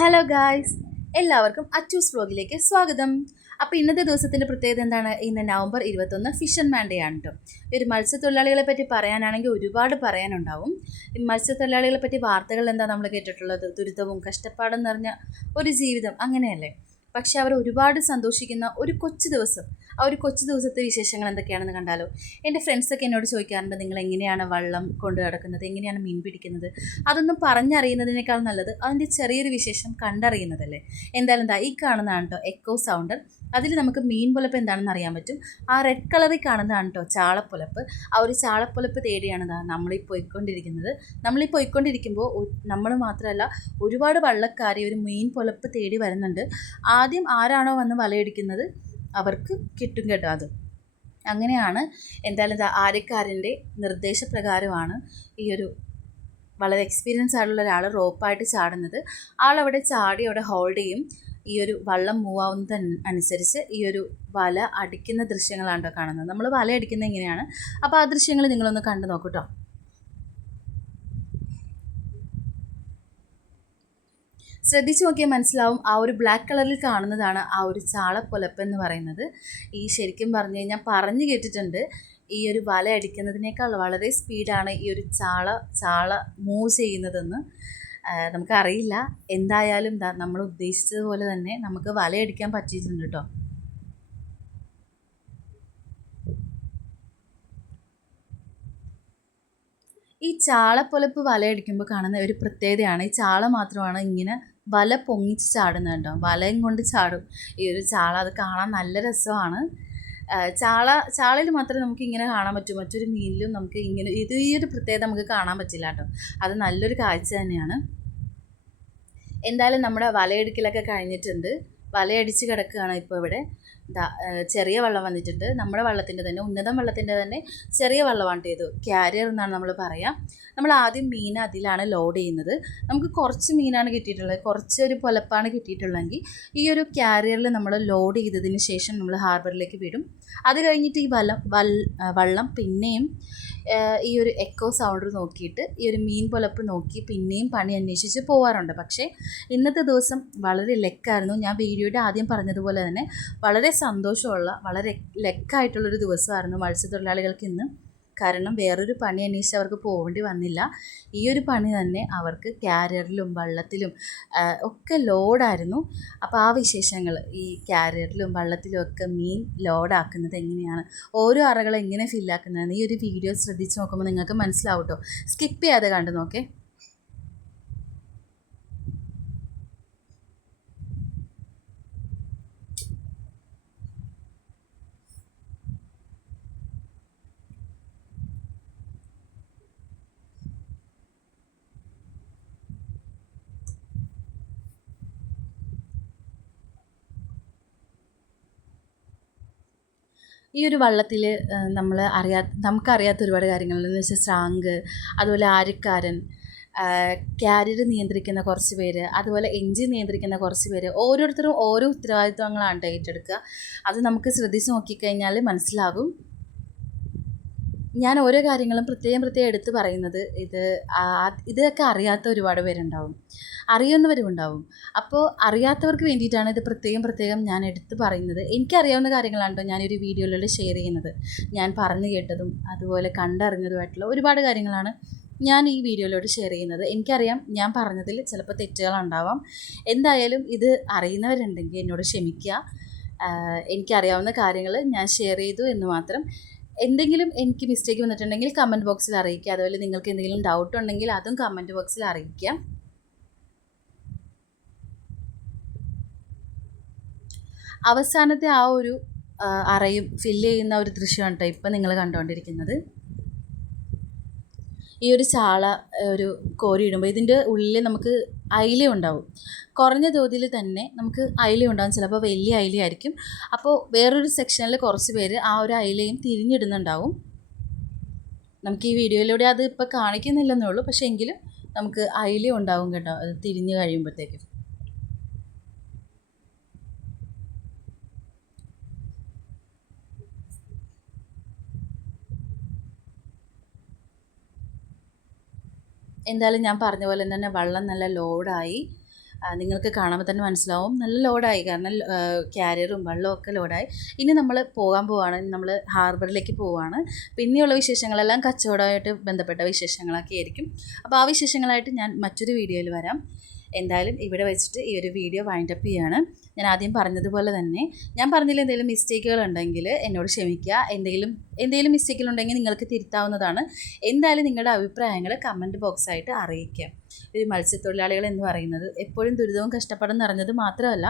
Hello guys, എല്ലാവർക്കും അച്ചൂസ് വ്ലോഗിലേക്ക് സ്വാഗതം. അപ്പോൾ ഇന്നത്തെ ദിവസത്തിൻ്റെ പ്രത്യേകത എന്താണ്? ഇന്ന് നവംബർ 21 ഫിഷർമാൻ ഡേ ആണ് കേട്ടോ. ഒരു മത്സ്യത്തൊഴിലാളികളെ പറ്റി പറയാനാണെങ്കിൽ ഒരുപാട് പറയാനുണ്ടാവും. ഈ മത്സ്യത്തൊഴിലാളികളെ പറ്റി വാർത്തകൾ എന്താ നമ്മൾ കേട്ടിട്ടുള്ളത്? ദുരിതവും കഷ്ടപ്പാടും നിറഞ്ഞ ഒരു ജീവിതം, അങ്ങനെയല്ലേ? പക്ഷെ അവർ ഒരുപാട് സന്തോഷിക്കുന്ന ഒരു കൊച്ചു ദിവസം, ആ ഒരു കൊച്ചു ദിവസത്തെ വിശേഷങ്ങൾ എന്തൊക്കെയാണെന്ന് കണ്ടാലോ. എൻ്റെ ഫ്രണ്ട്സൊക്കെ എന്നോട് ചോദിക്കാറുണ്ട്, നിങ്ങൾ എങ്ങനെയാണ് വള്ളം കൊണ്ട് നടക്കുന്നത്, എങ്ങനെയാണ് മീൻ പിടിക്കുന്നത്? അതൊന്നും പറഞ്ഞറിയുന്നതിനേക്കാൾ നല്ലത് അതിൻ്റെ ചെറിയൊരു വിശേഷം കണ്ടറിയുന്നതല്ലേ. എന്തായാലും ഈ കാണുന്നതാണ് കേട്ടോ എക്കോ സൗണ്ടർ. അതിൽ നമുക്ക് മീൻ പുലപ്പ് എന്താണെന്ന് അറിയാൻ പറ്റും. ആ റെഡ് കളറിൽ കാണുന്നതാണ് കേട്ടോ ചാളപ്പുലപ്പ്. ആ ഒരു ചാളപ്പുലപ്പ് തേടിയാണ് നമ്മളീ പോയിക്കൊണ്ടിരിക്കുന്നത്. നമ്മളീ പോയിക്കൊണ്ടിരിക്കുമ്പോൾ നമ്മൾ മാത്രമല്ല, ഒരുപാട് വള്ളക്കാർ ഒരു മീൻ പുലപ്പ് തേടി വരുന്നുണ്ട്. ആദ്യം ആരാണോ വന്ന് വലയടിക്കുന്നത് അവർക്ക് കിട്ടും കേട്ടോ അത്. അങ്ങനെയാണ്. എന്തായാലും ആര്യക്കാരൻ്റെ നിർദ്ദേശപ്രകാരമാണ് ഈ ഒരു വളരെ എക്സ്പീരിയൻസ് ആയിട്ടുള്ള ഒരാൾ റോപ്പായിട്ട് ചാടുന്നത്. ആളവിടെ ചാടി അവിടെ ഹോൾഡ് ചെയ്യും. ഈ ഒരു വള്ളം മൂവ് ആവുന്നത് അനുസരിച്ച് ഈ ഒരു വല അടിക്കുന്ന ദൃശ്യങ്ങളാണ് കേട്ടോ കാണുന്നത്. നമ്മൾ വല അടിക്കുന്നത് എങ്ങനെയാണ്, അപ്പോൾ ആ ദൃശ്യങ്ങൾ നിങ്ങളൊന്ന് കണ്ടു നോക്കൂ കേട്ടോ. ശ്രദ്ധിച്ചു നോക്കിയാൽ മനസ്സിലാവും, ആ ഒരു ബ്ലാക്ക് കളറിൽ കാണുന്നതാണ് ആ ഒരു ചാളപ്പൊലപ്പ് എന്ന് പറയുന്നത്. ഈ ശരിക്കും പറഞ്ഞു കഴിഞ്ഞാൽ പറഞ്ഞു കേട്ടിട്ടുണ്ട്, ഈ ഒരു വല അടിക്കുന്നതിനേക്കാൾ വളരെ സ്പീഡാണ് ഈ ഒരു ചാള മൂവ് ചെയ്യുന്നതെന്ന്. നമുക്കറിയില്ല. എന്തായാലും നമ്മൾ ഉദ്ദേശിച്ചതുപോലെ തന്നെ നമുക്ക് വലയടിക്കാൻ പറ്റിയിട്ടുണ്ട് കേട്ടോ. ഈ ചാളപ്പൊലപ്പ് വലയടിക്കുമ്പോൾ കാണുന്ന ഒരു പ്രത്യേകതയാണ്, ഈ ചാള മാത്രമാണ് ഇങ്ങനെ വല പൊങ്ങിച്ച് ചാടുന്നത് കേട്ടോ. വലയും കൊണ്ട് ചാടും ഈ ഒരു ചാള. അത് കാണാൻ നല്ല രസമാണ്. ചാളയിൽ മാത്രമേ നമുക്ക് ഇങ്ങനെ കാണാൻ പറ്റൂ, മറ്റൊരു മീനിലും നമുക്ക് ഇങ്ങനെ ഈ ഒരു പ്രത്യേകത നമുക്ക് കാണാൻ പറ്റില്ല കേട്ടോ. അത് നല്ലൊരു കാഴ്ച തന്നെയാണ്. എന്തായാലും നമ്മുടെ വലയെടുക്കലൊക്കെ കഴിഞ്ഞിട്ടുണ്ട്. വലയടിച്ച് കിടക്കുകയാണ് ഇപ്പോൾ ഇവിടെ. ചെറിയ വള്ളം വന്നിട്ടുണ്ട്. നമ്മുടെ വള്ളത്തിൻ്റെ തന്നെ, ഉന്നതം വള്ളത്തിൻ്റെ തന്നെ ചെറിയ വള്ളമാണ് ഇത്. ക്യാരിയർ എന്നാണ് നമ്മൾ പറയുക. നമ്മൾ ആദ്യം മീൻ അതിലാണ് ലോഡ് ചെയ്യുന്നത്. നമുക്ക് കുറച്ച് മീനാണ് കിട്ടിയിട്ടുള്ളത്, കുറച്ചൊരു പൊലപ്പാണ് കിട്ടിയിട്ടുള്ളതെങ്കിൽ ഈ ഒരു ക്യാരിയറിൽ നമ്മൾ ലോഡ് ചെയ്തതിന് ശേഷം നമ്മൾ ഹാർബറിലേക്ക് വിടും. അത് കഴിഞ്ഞിട്ട് ഈ വള്ളം പിന്നെയും ഈ ഒരു എക്കോ സൗണ്ടർ നോക്കിയിട്ട് ഈ ഒരു മീൻ പൊലപ്പ് നോക്കി പിന്നെയും പണി അന്വേഷിച്ച് പോകാറുണ്ട്. പക്ഷേ ഇന്നത്തെ ദിവസം വളരെ ലെക്കായിരുന്നു. ഞാൻ വീഡിയോയുടെ ആദ്യം പറഞ്ഞതുപോലെ തന്നെ വളരെ സന്തോഷമുള്ള, വളരെ ലെക്കായിട്ടുള്ളൊരു ദിവസമായിരുന്നു മത്സ്യത്തൊഴിലാളികൾക്ക് ഇന്ന്. കാരണം വേറൊരു പണി അന്വേഷിച്ച് അവർക്ക് പോകേണ്ടി വന്നില്ല. ഈ ഒരു പണി തന്നെ അവർക്ക് ക്യാരിയറിലും വള്ളത്തിലും ഒക്കെ ലോഡായിരുന്നു. അപ്പോൾ ആ വിശേഷങ്ങൾ, ഈ ക്യാരിയറിലും വള്ളത്തിലും ഒക്കെ മീൻ ലോഡാക്കുന്നത് എങ്ങനെയാണ്, ഓരോ അറകൾ എങ്ങനെ ഫില്ലാക്കുന്നതെന്ന് ഈ ഒരു വീഡിയോ ശ്രദ്ധിച്ച് നോക്കുമ്പോൾ നിങ്ങൾക്ക് മനസ്സിലാവും കേട്ടോ. സ്കിപ്പ് ചെയ്യാതെ കണ്ടു നോക്കേ. ഈ ഒരു വള്ളത്തിൽ നമുക്കറിയാത്ത ഒരുപാട് കാര്യങ്ങളുണ്ട്. എന്ന് വെച്ചാൽ സ്രാങ്ക്, അതുപോലെ ആര്യക്കാരൻ, ക്യാരിയർ നിയന്ത്രിക്കുന്ന കുറച്ച് പേര്, അതുപോലെ എൻജിൻ നിയന്ത്രിക്കുന്ന കുറച്ച് പേര്, ഓരോരുത്തരും ഓരോ ഉത്തരവാദിത്വങ്ങളാണ് ഏറ്റെടുക്കുക. അത് നമുക്ക് ശ്രദ്ധിച്ച് നോക്കിക്കഴിഞ്ഞാൽ മനസ്സിലാകും. ഞാൻ ഓരോ കാര്യങ്ങളും പ്രത്യേകം എടുത്ത് പറയുന്നത് ഇതൊക്കെ അറിയാത്ത ഒരുപാട് പേരുണ്ടാവും, അറിയുന്നവരും ഉണ്ടാവും. അപ്പോൾ അറിയാത്തവർക്ക് വേണ്ടിയിട്ടാണ് ഇത് പ്രത്യേകം ഞാൻ എടുത്ത് പറയുന്നത്. എനിക്കറിയാവുന്ന കാര്യങ്ങളാണ് കേട്ടോ ഞാനൊരു വീഡിയോയിലൂടെ ഷെയർ ചെയ്യുന്നത്. ഞാൻ പറഞ്ഞു കേട്ടതും അതുപോലെ കണ്ടറിഞ്ഞതുമായിട്ടുള്ള ഒരുപാട് കാര്യങ്ങളാണ് ഞാൻ ഈ വീഡിയോയിലൂടെ ഷെയർ ചെയ്യുന്നത്. എനിക്കറിയാം ഞാൻ പറഞ്ഞതിൽ ചിലപ്പോൾ തെറ്റുകളുണ്ടാവാം. എന്തായാലും ഇത് അറിയുന്നവരുണ്ടെങ്കിൽ എന്നോട് ക്ഷമിക്കുക. എനിക്കറിയാവുന്ന കാര്യങ്ങൾ ഞാൻ ഷെയർ ചെയ്തു എന്ന് മാത്രം. എന്തെങ്കിലും എനിക്ക് മിസ്റ്റേക്ക് വന്നിട്ടുണ്ടെങ്കിൽ കമൻറ്റ് ബോക്സിൽ അറിയിക്കുക. അതുപോലെ നിങ്ങൾക്ക് എന്തെങ്കിലും ഡൗട്ട് ഉണ്ടെങ്കിൽ അതും കമൻറ്റ് ബോക്സിൽ അറിയിക്കുക. അവസാനത്തെ ആ ഒരു അറയും ഫില്ല് ചെയ്യുന്ന ഒരു ദൃശ്യമാണ് കേട്ടോ ഇപ്പം നിങ്ങൾ കണ്ടുകൊണ്ടിരിക്കുന്നത്. ഈ ഒരു ചാള ഒരു കോരിയിടുമ്പോൾ ഇതിൻ്റെ ഉള്ളിൽ നമുക്ക് അയില ഉണ്ടാവും. കുറഞ്ഞ തോതിൽ തന്നെ നമുക്ക് അയില ഉണ്ടാവും. ചിലപ്പോൾ വലിയ അയിലയായിരിക്കും. അപ്പോൾ വേറൊരു സെക്ഷനിൽ കുറച്ച് പേര് ആ ഒരു അയിലയും തിരിഞ്ഞിടുന്നുണ്ടാവും. നമുക്ക് ഈ വീഡിയോയിലൂടെ അത് ഇപ്പോൾ കാണിക്കുന്നില്ലെന്നേ ഉള്ളൂ. പക്ഷേ എങ്കിലും നമുക്ക് അയില ഉണ്ടാവും കേട്ടോ, അത് തിരിഞ്ഞ് കഴിയുമ്പോഴത്തേക്കും. എന്തായാലും ഞാൻ പറഞ്ഞ പോലെ തന്നെ വള്ളം നല്ല ലോഡായി. നിങ്ങൾക്ക് കാണുമ്പോൾ തന്നെ മനസ്സിലാവും നല്ല ലോഡായി, കാരണം ക്യാരിയറും വെള്ളമൊക്കെ ലോഡായി. ഇനി നമ്മൾ പോകാൻ പോവുകയാണ്, നമ്മൾ ഹാർബറിലേക്ക് പോവുകയാണ്. പിന്നെയുള്ള വിശേഷങ്ങളെല്ലാം കച്ചവടമായിട്ട് ബന്ധപ്പെട്ട വിശേഷങ്ങളൊക്കെ ആയിരിക്കും. അപ്പോൾ ആ വിശേഷങ്ങളായിട്ട് ഞാൻ മറ്റൊരു വീഡിയോയിൽ വരാം. എന്തായാലും ഇവിടെ വെച്ചിട്ട് ഈ ഒരു വീഡിയോ വൈൻഡപ്പ് ചെയ്യാണ്. ഞാൻ ആദ്യം പറഞ്ഞതുപോലെ തന്നെ, ഞാൻ പറഞ്ഞതിൽ എന്തെങ്കിലും മിസ്റ്റേക്കുകൾ ഉണ്ടെങ്കിൽ എന്നോട് ക്ഷമിക്കുക. എന്തെങ്കിലും മിസ്റ്റേക്കുകളുണ്ടെങ്കിൽ നിങ്ങൾക്ക് തിരുത്താവുന്നതാണ്. എന്തായാലും നിങ്ങളുടെ അഭിപ്രായങ്ങൾ കമൻറ്റ് ബോക്സായിട്ട് അറിയിക്കുക. ഒരു മത്സ്യത്തൊഴിലാളികൾ എന്ന് പറയുന്നത് എപ്പോഴും ദുരിതവും കഷ്ടപ്പാടും നിറഞ്ഞത് മാത്രമല്ല,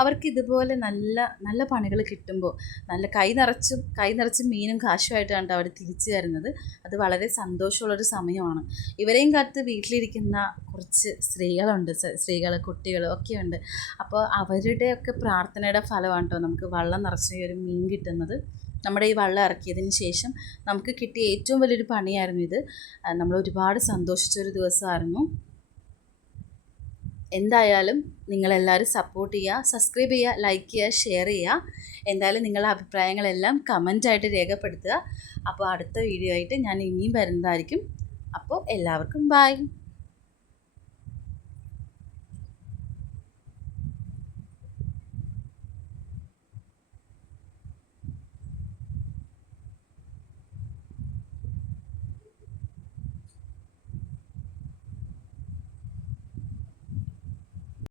അവർക്ക് ഇതുപോലെ നല്ല നല്ല പണികൾ കിട്ടുമ്പോൾ നല്ല കൈ നിറച്ചും മീനും കാശുമായിട്ടാണ് അവർ തിരിച്ചു തരുന്നത്. അത് വളരെ സന്തോഷമുള്ളൊരു സമയമാണ്. ഇവരെയും കാത്ത് വീട്ടിലിരിക്കുന്ന കുറച്ച് സ്ത്രീകൾ, കുട്ടികൾ ഒക്കെയുണ്ട്. അപ്പോൾ അവരുടെയൊക്കെ പ്രാർത്ഥനയുടെ ഫലമാണ് കേട്ടോ നമുക്ക് വള്ളം നിറച്ച ഒരു മീൻ കിട്ടുന്നത്. നമ്മുടെ ഈ വള്ളം ഇറക്കിയതിന് ശേഷം നമുക്ക് കിട്ടിയ ഏറ്റവും വലിയൊരു പണിയായിരുന്നു ഇത്. നമ്മൾ ഒരുപാട് സന്തോഷിച്ചൊരു ദിവസമായിരുന്നു. എന്തായാലും നിങ്ങളെല്ലാവരും സപ്പോർട്ട് ചെയ്യുക, സബ്സ്ക്രൈബ് ചെയ്യുക, ലൈക്ക് ചെയ്യുക, ഷെയർ ചെയ്യുക. എന്തായാലും നിങ്ങളുടെ അഭിപ്രായങ്ങളെല്ലാം കമൻറ്റായിട്ട് രേഖപ്പെടുത്തുക. അപ്പോൾ അടുത്ത വീഡിയോ ആയിട്ട് ഞാൻ ഇനിയും വരുന്നതായിരിക്കും. അപ്പോൾ എല്ലാവർക്കും ബൈ.